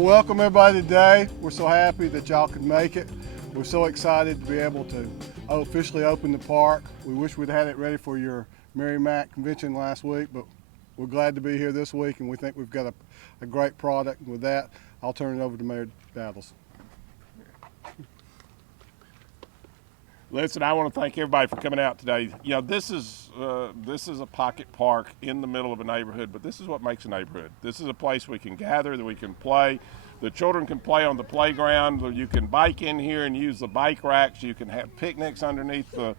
welcome everybody today. We're so happy that y'all could make it. We're so excited to be able to officially open the park. We wish we'd had it ready for your Merrimack convention last week, but we're glad to be here this week, and we think we've got a great product. With that, I'll turn it over to Mayor Battles. Listen, I want to thank everybody for coming out today. You know, this is a pocket park in the middle of a neighborhood, but this is what makes a neighborhood. This is a place we can gather, that we can play. The children can play on the playground. You can bike in here and use the bike racks. You can have picnics underneath the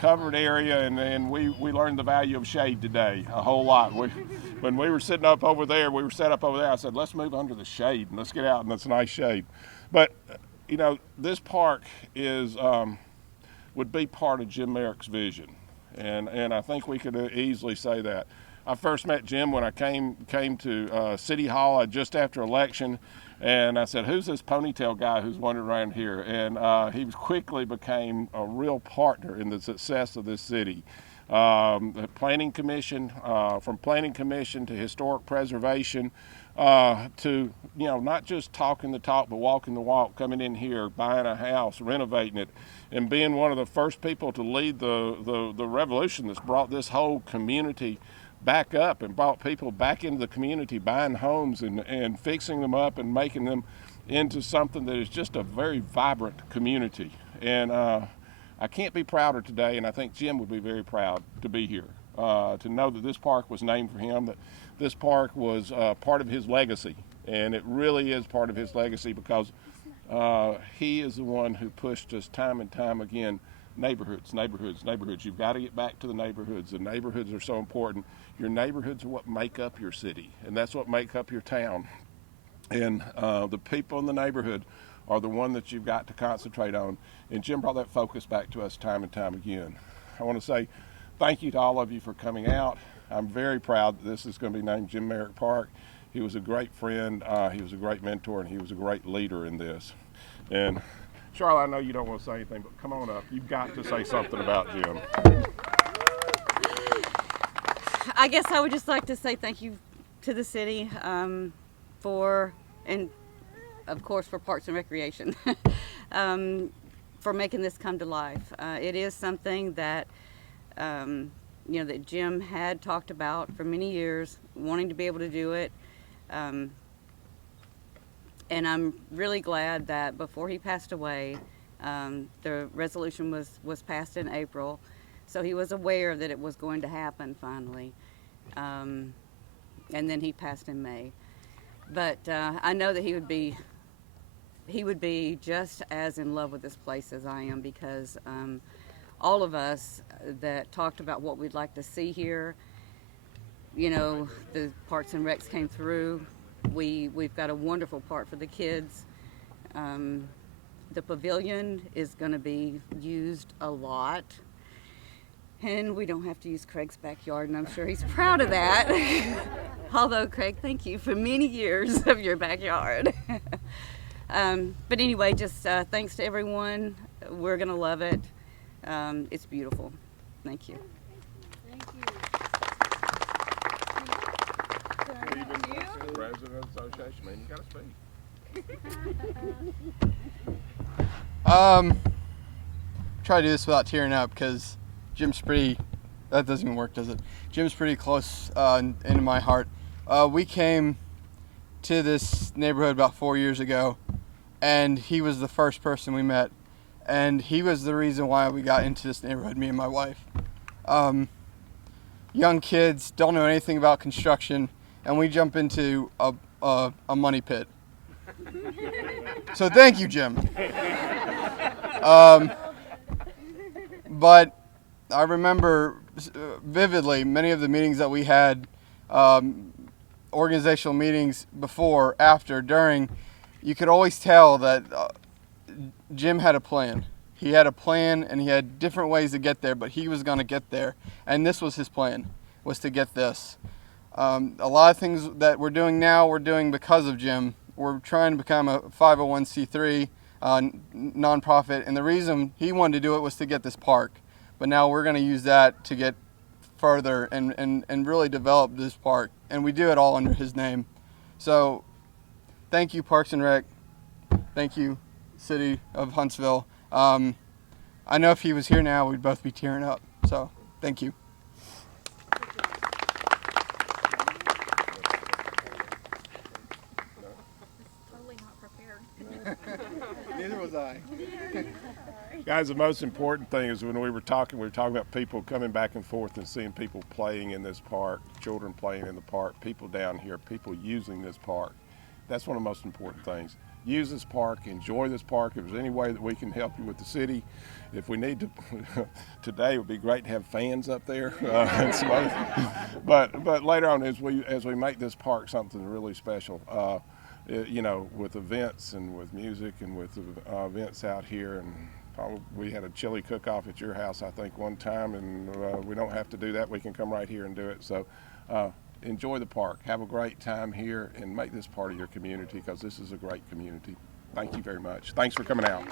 covered area, and we learned the value of shade today a whole lot. When we were sitting up over there, I said, let's move under the shade and let's get out in this nice shade. But, you know, this park would be part of Jim Marek's vision, and I think we could easily say that. I first met Jim when I came to City Hall just after election, and I said, who's this ponytail guy who's wandering around here? And he quickly became a real partner in the success of this city. The Planning Commission, from Planning Commission to historic preservation, to, you know, not just talking the talk, but walking the walk, coming in here, buying a house, renovating it, and being one of the first people to lead the revolution that's brought this whole community back up and brought people back into the community, buying homes and fixing them up and making them into something that is just a very vibrant community. And I can't be prouder today, and I think Jim would be very proud to be here, to know that this park was named for him, that this park was part of his legacy. And it really is part of his legacy because he is the one who pushed us time and time again, neighborhoods. You've got to get back to the neighborhoods. The neighborhoods are so important. Your neighborhoods are what make up your city, and that's what make up your town. And the people in the neighborhood are the one that you've got to concentrate on. And Jim brought that focus back to us time and time again. I want to say thank you to all of you for coming out. I'm very proud that this is going to be named Jim Marek Park. He was a great friend, he was a great mentor, and he was a great leader in this. And Charlotte, I know you don't want to say anything, but come on up. You've got to say something about Jim. I guess I would just like to say thank you to the city for, and of course for Parks and Recreation, for making this come to life. It is something that you know, that Jim had talked about for many years, wanting to be able to do it. And I'm really glad that before he passed away, the resolution was passed in April, so he was aware that it was going to happen finally. And then he passed in May. But I know that he would be just as in love with this place as I am, because all of us that talked about what we'd like to see here, you know, the Parks and Recs came through. We've got a wonderful park for the kids. The pavilion is going to be used a lot, and we don't have to use Craig's backyard, and I'm sure he's proud of that. Although, Craig, thank you for many years of your backyard. But anyway, just thanks to everyone. We're going to love it. It's beautiful. Thank you. Thank you. President of the association, man, you Try gotta speak. to do this without tearing up because Jim's pretty, that doesn't even work, does it? Jim's pretty close into my heart. We came to this neighborhood about 4 years ago, and he was the first person we met, and he was the reason why we got into this neighborhood, me and my wife. Young kids, don't know anything about construction, and we jump into a money pit. So thank you, Jim. But I remember vividly many of the meetings that we had, organizational meetings before, after, during. You could always tell that Jim had a plan. He had a plan, and he had different ways to get there, but he was going to get there. And this was his plan, was to get this. A lot of things that we're doing now, we're doing because of Jim. We're trying to become a 501c3 nonprofit, and the reason he wanted to do it was to get this park. But now we're going to use that to get further and really develop this park, and we do it all under his name. So thank you, Parks and Rec. Thank you, City of Huntsville. I know if he was here now, we'd both be tearing up. So, thank you. Totally not prepared. Neither was I. Guys, the most important thing is when we were talking about people coming back and forth and seeing people playing in this park, children playing in the park, people down here, people using this park. That's one of the most important things. Use this park, enjoy this park. If there's any way that we can help you with the city, if we need to, today it would be great to have fans up there. But later on, as we make this park something really special, you know, with events and with music and with events out here, and we had a chili cook-off at your house, I think, one time, and we don't have to do that. We can come right here and do it. So enjoy the park. Have a great time here and make this part of your community, because this is a great community. Thank you very much. Thanks for coming out.